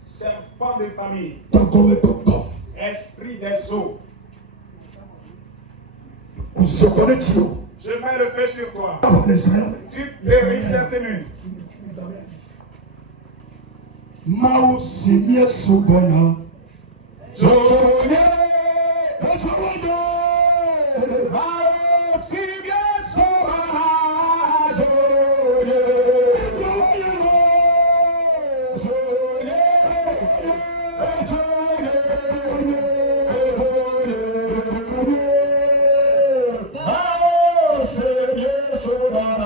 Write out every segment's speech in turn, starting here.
serpent de famille, esprit des eaux, je mets le feu sur toi. Tu péris cette nuit. Mau simie subona Joye Joye Mau simie subona Joye Joye Mau simie subona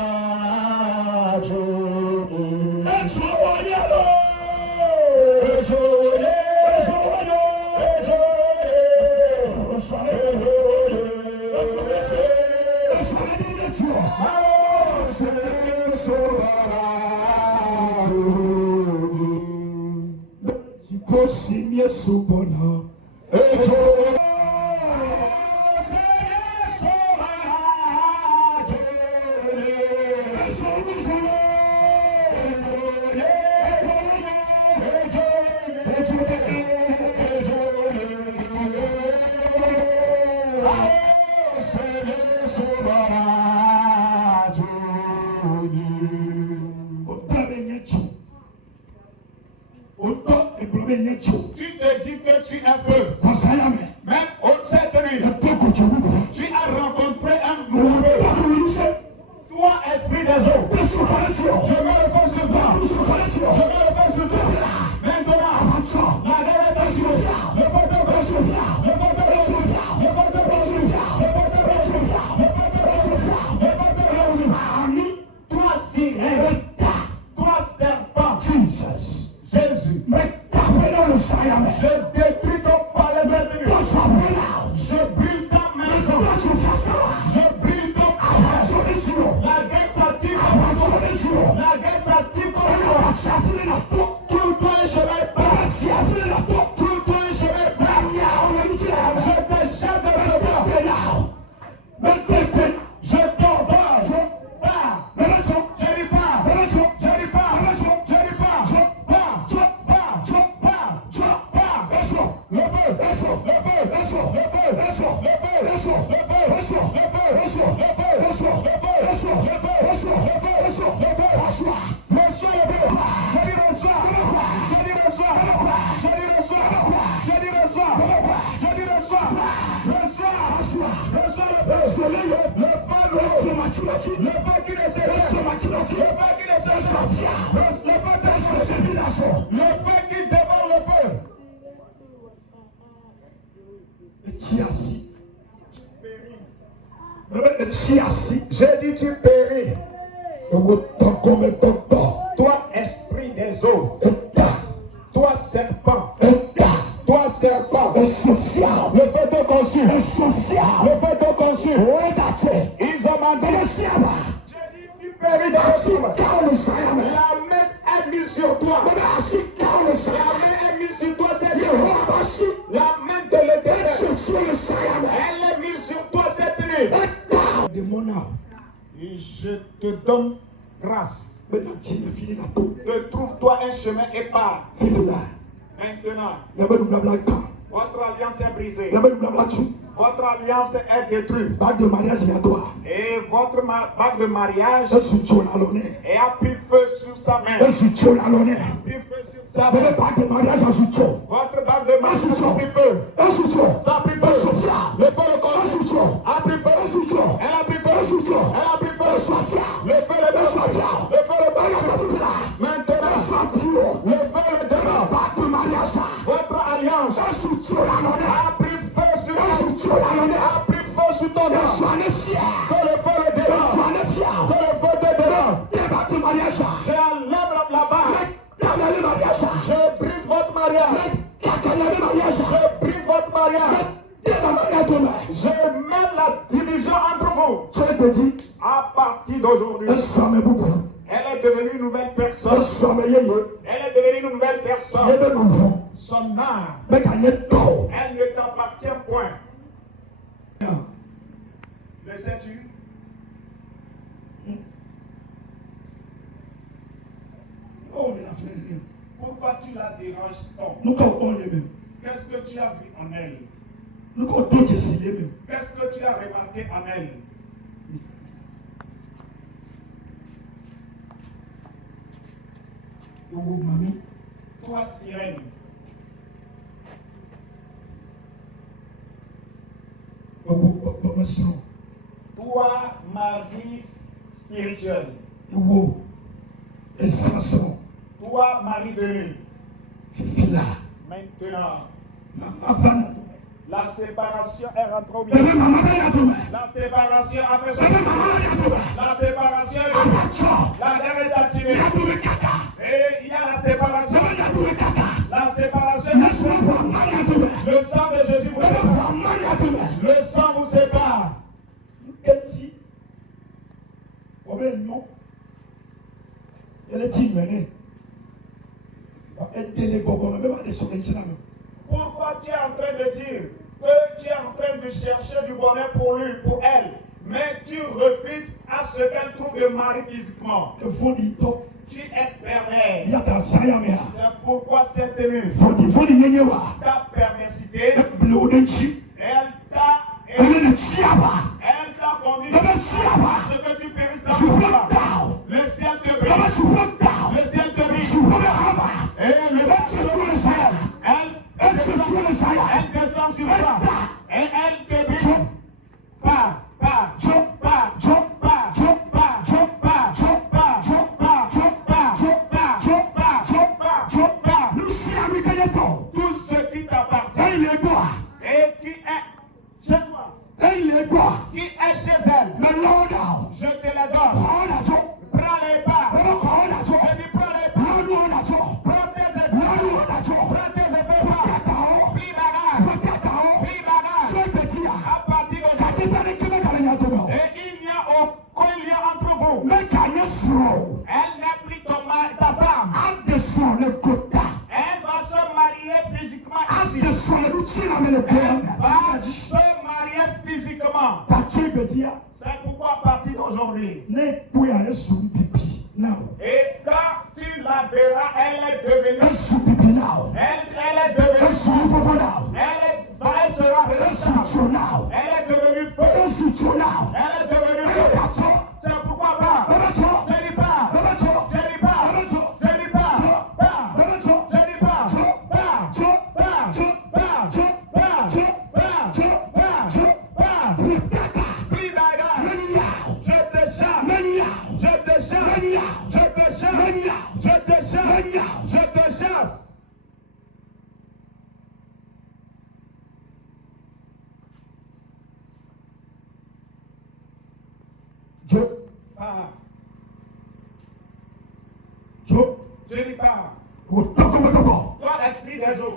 Simie subona Tu te dis que tu es un feu. Mais cette nuit, tu as rencontré un nouveau feu. Toi, esprit des eaux, je me le fais sur toi. Je me le fais sur toi. Maintenant, la dernière personne, le feu de Brésil, le feu de Brésil, le feu de Brésil, le feu de Brésil, le feu de Brésil, le feu de Brésil. Toi, sirène, toi, serpent, Jésus, je détruis ton palais cette nuit. Je brûle ta maison. Je brûle ton palais. La guerre s'active. La guerre s'active. Trouve-toi un chemin plat. Trouve-toi un chemin plat. Je te jette de ce plat. Je t'ordonne. Pars. Je dis pas. Je dis pas. Je dis pas. Le feu qui ne s'éteint, le feu qui dévore le feu. J'ai dit tu péris. Toi esprit des eaux, toi serpent, le feu te consume, le feu te consume. Ils ont menti. J'ai dit tu péris dans le souffle. La main est mise sur toi. La main est mise sur toi cette nuit. La main de l'Éternel, elle est mise sur toi cette nuit. Et je te donne grâce. Trouve-toi un chemin et pars. Maintenant, votre alliance est brisée. Votre alliance est détruite. Et votre bague de mariage et a pris feu sur sa main. A pris feu sur sa main. Votre bague de mariage a pris feu. Ça a pris feu. Le feu le consume. A pris feu. Elle a pris feu. Elle a pris feu. Le feu le consume. Le feu le consume. Maintenant, le feu le démarre. Votre alliance a pris feu sur elle. A pris feu sur ton âme. Que le feu le démarre. Que le feu te démarre. J'enlève la barre. Je brise votre mariage. Je brise votre mariage. Je mets la division entre vous. À partir d'aujourd'hui, elle est devenue une nouvelle personne. Elle est devenue une nouvelle personne. Son âme, elle ne t'appartient point. Le sais-tu? Pourquoi tu la déranges tant? Qu'est-ce que tu as vu en elle? Qu'est-ce que tu as remarqué en elle? Toi, sirène. Toi, Marie spirituelle. Toi, Marie de nuit. Maintenant, la séparation est rentrée au milieu. La séparation a fait son. La séparation est venue. La guerre est activée. Et il y a la séparation. La séparation est venue. Le sang de Jésus vous sépare. Le sang vous sépare. Pourquoi tu es en train de dire que tu es en train de chercher du bonheur pour lui, pour elle, mais tu refuses à ce qu'elle trouve de mari physiquement? Tu es pervers. C'est pourquoi cette tenue, ta perversité, elle t'a conduit à ce que tu périsses dans ton corps. Le ciel te brise. Le ciel te brise. Et le elle descend sur toi. Et elle te brise. Pas. Tout ce qui t'appartient et qui est chez toi, qui est chez elle, je te la donne. Prends-les pas. Je dis prends-les pas. Prends tes épées pas. Plie bagage. À partir d'aujourd'hui. Et il n'y a aucun lien entre vous. Elle n'est plus ta femme. Elle va se marier physiquement ici. Elle va se marier physiquement. C'est pourquoi à partir d'aujourd'hui. Et quand tu la verras, elle est devenue. Elle est devenue. Elle sera. Elle est devenue feu. Elle est devenue feu. C'est pourquoi pas. Je dis pas. Je dis pas. Je dis pas. Je dis pas. Plie bagage. Je te chasse. Je te chasse. Je te chasse. Je te chasse. Je te chasse. Je dis pas. Toi, l'esprit des eaux.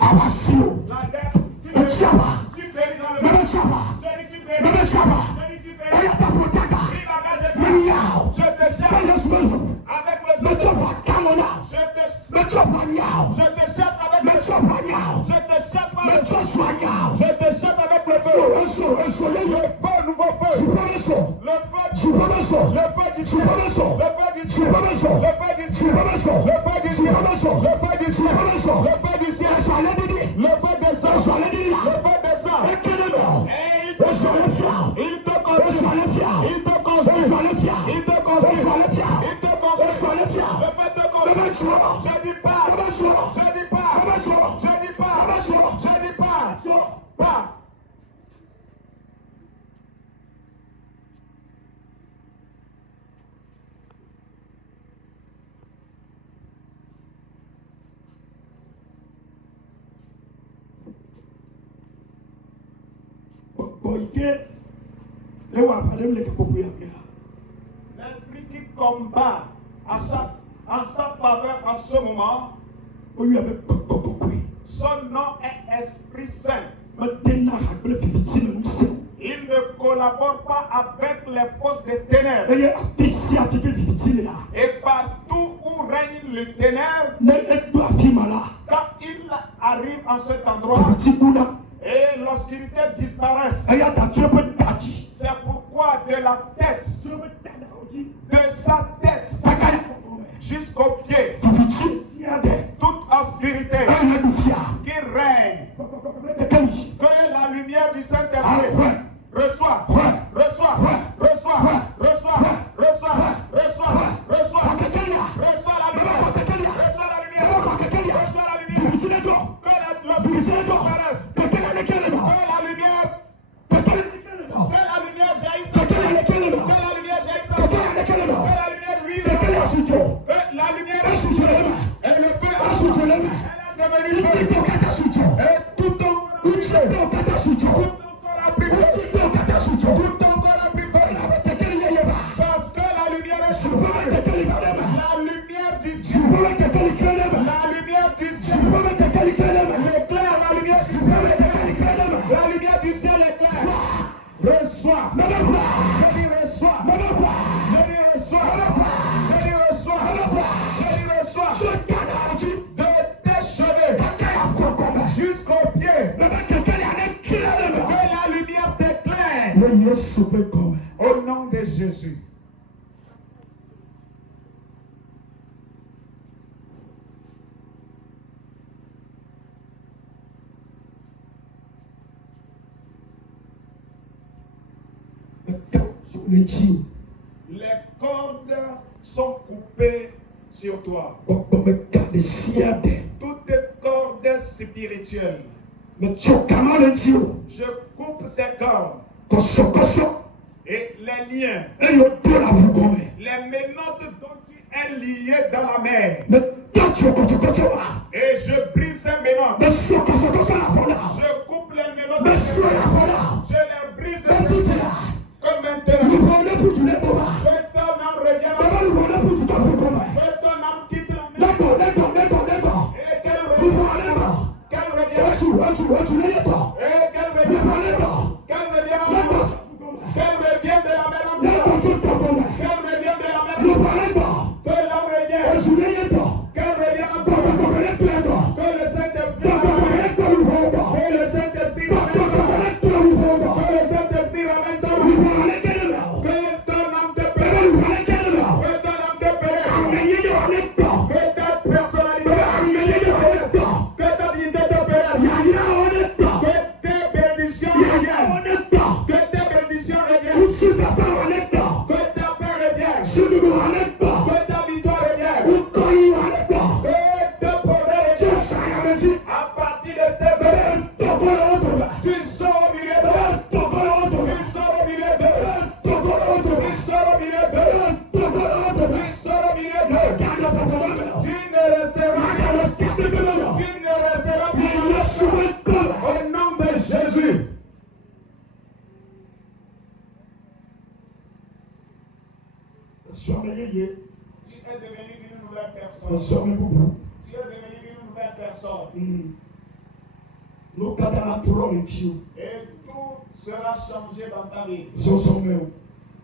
La terre, tu péris dans le monde. Je dis tu péris. Je dis tu péris. Je te chasse avec le sang. Je te chasse avec le sang. Je te chasse avec le feu. Le feu, nouveau feu. Le feu du ciel. Le feu du ciel. Le feu du ciel. Le feu du ciel. Le feu du ciel. Le feu du ciel. Le feu du ciel. Le feu descend. Le feu descend. Et il te consume. Il te consume. Il te consume. Il te consume. Il te consume. Le feu te consume. Je dis pas. Je dis pas. Je dis pas. Je dis pas. Pas. L'esprit qui combat en sa faveur en ce moment, son nom est Esprit Saint. Il ne collabore pas avec les forces des ténèbres. Et partout où règne le ténèbre, quand il arrive en cet endroit, et l'obscurité disparaît. C'est pourquoi de la tête, de sa tête jusqu'au pied, toute La lumière est et le feu elle est devenue feu. Et tout ton corps a pris feu. Tout ton corps a pris feu. Parce que la lumière est sur toi. La lumière du ciel. La lumière du ciel. L'éclair, la lumière du ciel éclaire. La lumière du ciel éclaire. Reçois. Je dis reçois. Je dis reçois. Je dis reçois. Je dis reçois. De tes cheveux jusqu'aux pieds. Que la lumière t'éclaire. Au nom de Jésus. Les cordes sont coupées sur toi. Toutes tes cordes spirituelles. Je coupe ces cordes. Et les liens. Les menottes dont tu es lié dans la mer. Et je brise ces menottes. Je coupe les menottes. Je les brise de comme maintenant. Que ton âme revienne. Que ton âme quitte la mer. Et qu'elle revienne. Qu'elle revienne. Et qu'elle revienne. Qu'elle revienne de la mer en dedans. Qu'elle revienne de la mer en dedans. Que l'âme revienne. Qu'elle revienne en dedans. Que le Saint-Esprit ramène. Que le Saint-Esprit ramène. Que le Saint-Esprit ramène ton âme. Que ton âme te périsse. Que ton âme te périsse. Que ta personnalité. Que ta dignité te périsse. Que tes bénédictions reviennent. Que tes bénédictions reviennent. Que ta paix revienne. Que ta victoire revienne. Que te progrès revienne. À partir de ces bébés, tu sors au milieu d'eux. Tu sors au milieu d'eux. Tu sors au milieu d'eux. Tu sors au milieu d'eux. Tu ne resteras plus. Au nom de Jésus. Tu es devenu une nouvelle personne. Tu es devenu une nouvelle personne. Et tout sera changé dans ta vie.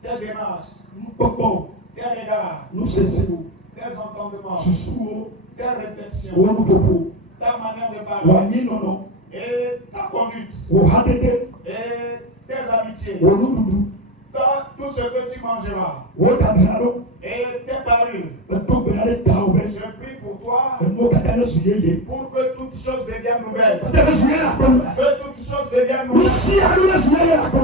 Tes démarches, tes regards, tes entendements, tes réflexions, ta manière de parler, et ta conduite, et tes amitiés, tout ce que tu mangeras, et tes parures. Je prie pour toi, pour que toutes choses deviennent nouvelles. Que toutes choses deviennent nouvelles.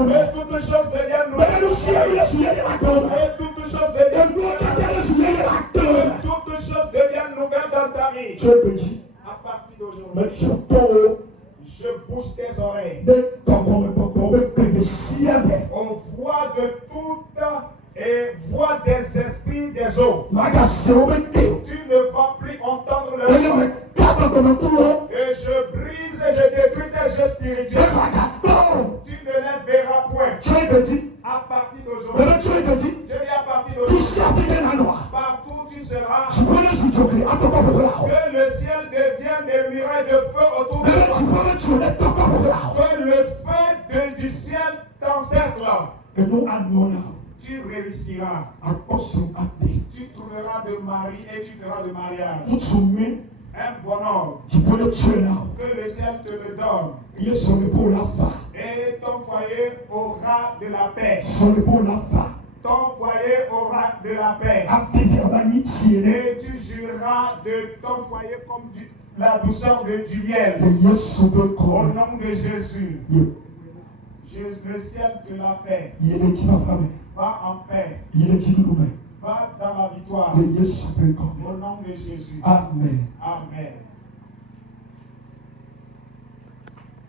Que toutes choses deviennent nouvelles. Que toutes choses deviennent nouvelles. Que toutes choses deviennent nouvelles dans ta vie. À partir d'aujourd'hui, je bouge tes oreilles aux voix de toutes et voix des esprits des eaux. Tu ne vas plus entendre leur voix. Et je brise et je détruis tes jeux spirituels. Tu ne les verras point. À partir d'aujourd'hui, je dis à partir d'aujourd'hui, partout tu seras, que le ciel devienne des murailles de feu autour de toi. Que le feu du ciel t'encercle. Tu réussiras. Tu trouveras de mari et tu feras de mariage. Un bonheur que le ciel te le donne. Et ton foyer aura de la paix. Ton foyer aura de la paix. Et tu jureras de ton foyer comme la douceur du miel. Au nom de Jésus. Le ciel te l'a fait. Va en paix. Va dans la victoire. Au nom de Jésus. Amen. Amen.